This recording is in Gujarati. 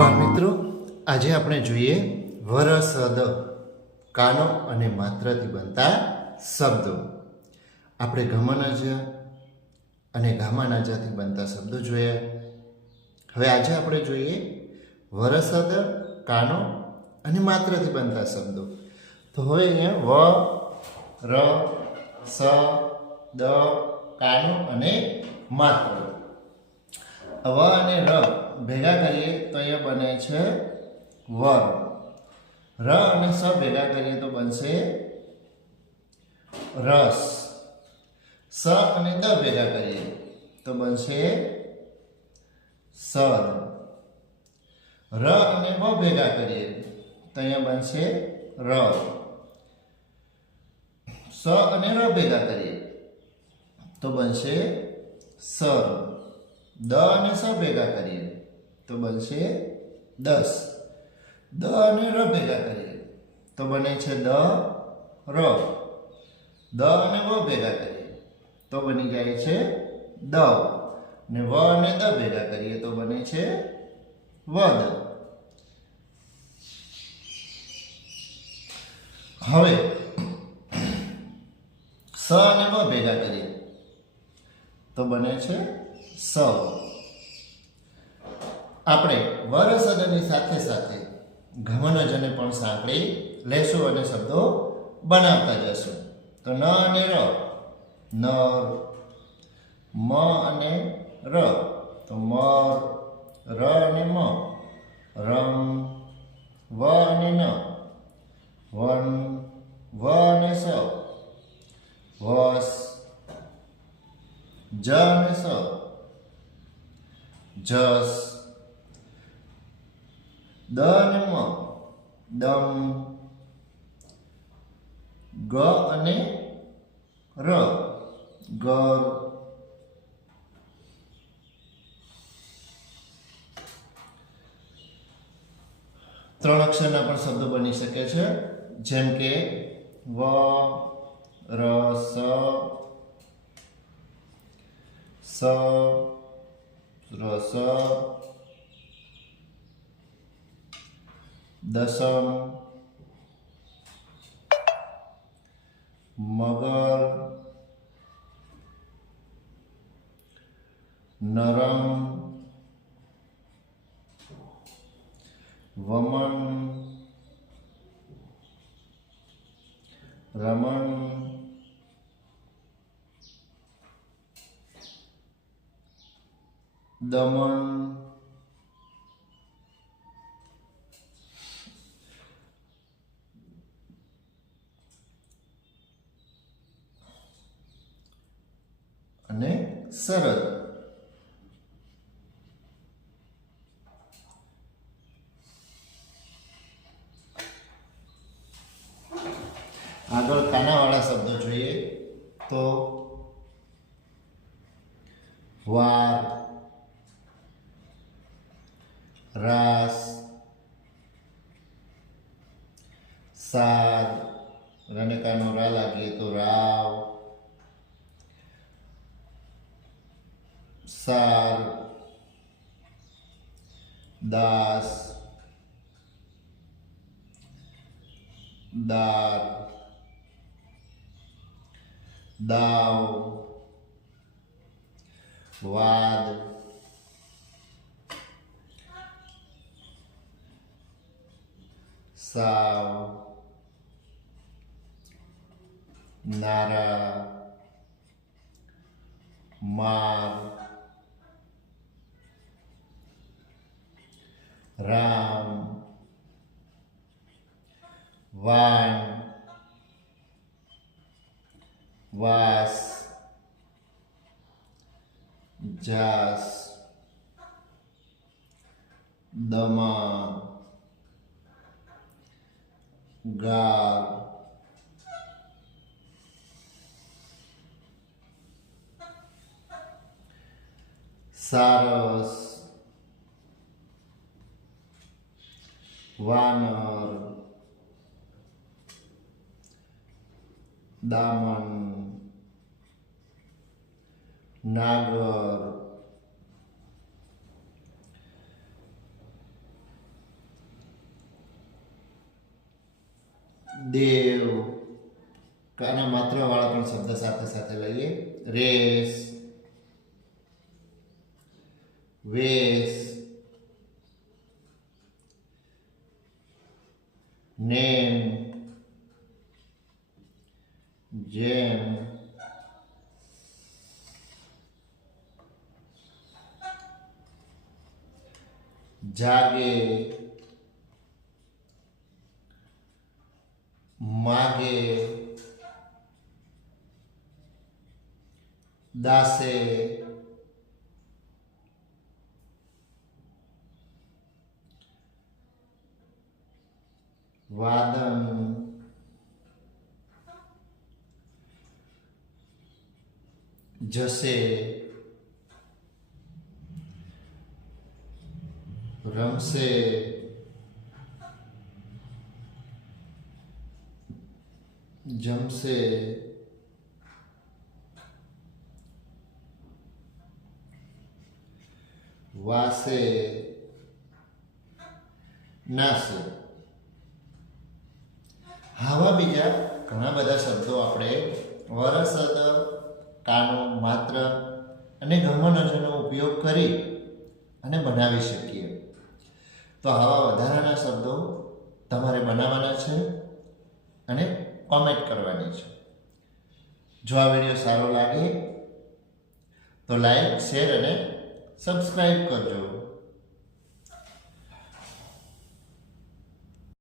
બાળમિત્રો, આજે આપણે જોઈએ વરસદ કાનો અને માત્રાથી બનતા શબ્દો. આપણે ગમનજ અને ગામાનાજાથી બનતા શબ્દો જોયા. હવે આજે આપણે જોઈએ વરસદ કાનો અને માત્રાથી બનતા શબ્દો. તો હવે અહીંયા વ ર સ દ કાનો અને માત્ર. વ અને ર ભેગા કરીએ તો અહીંયા બને છે વર. ર અને સ ભેગા કરીએ તો બનશે રસ. સ અને દ ભેગા કરીએ તો બનશે સદ. ર અને વ ભેગા કરીએ તો અહીંયા બનશે ર. સ અને ર ભેગા કરીએ તો બનશે સર. દ અને સ ભેગા કરીએ તો બનશે દસ. દ અને ર ભેગા કરીએ તો બને છે દ ર. દ અને વ ભેગા કરીએ તો બની જાય છે દવ. ને વ અને દ ભેગા કરીએ તો બને છે વદ. હવે સ અને વ ભેગા કરીએ તો બને છે સવ. આપણે વરસદની સાથે સાથે ગમનજને પણ સાંકળી લેશું અને શબ્દો બનાવતા જશું. તો ન અને ર નર. મ અને ર તો મર. ર અને મ રમ. વ અને ન વન. વ અને સ વસ. જ અને સ જસ. દ અને મ દમ. ગ અને ર ગર. ત્રણ અક્ષરના પણ શબ્દો બની શકે છે, જેમ કે વ ર સ સ રસ. દસમ મગર. નરમ. વમન. રમણ. દમણ. અને સરળ. આગળ કાનાવાળા શબ્દો જોઈએ તો વાર. રાસ. સાર. રને કાનો રા લાગીએ તો રાવ. સાર. દાસ. દાર. દાવ. વાદ. સાવ. નારા. માર. રામ. વાણ. વાસ. જાસ. દમા. ગાર. સારસ. વાનર. દામન. નાગર. દેવ. કાના માત્ર વાળા પણ શબ્દ સાથે સાથે લઈએ. રેસ, વેસ, નેમ, જેમ, જાગે, માગે, દાસે, વાદન, જશે, રમશે, જમશે, વાસે, નાસે. આવા બીજા ઘણા બધા શબ્દો આપણે વરસદ, કાનો, માત્ર અને ગમનજનો ઉપયોગ કરી અને બનાવી શકીએ. તો આવા વધારાના શબ્દો તમારે બનાવવાના છે અને કોમેન્ટ કરવાની છે. જો આ વિડીયો સારો લાગે તો લાઈક, શેર અને સબસ્ક્રાઈબ કરજો.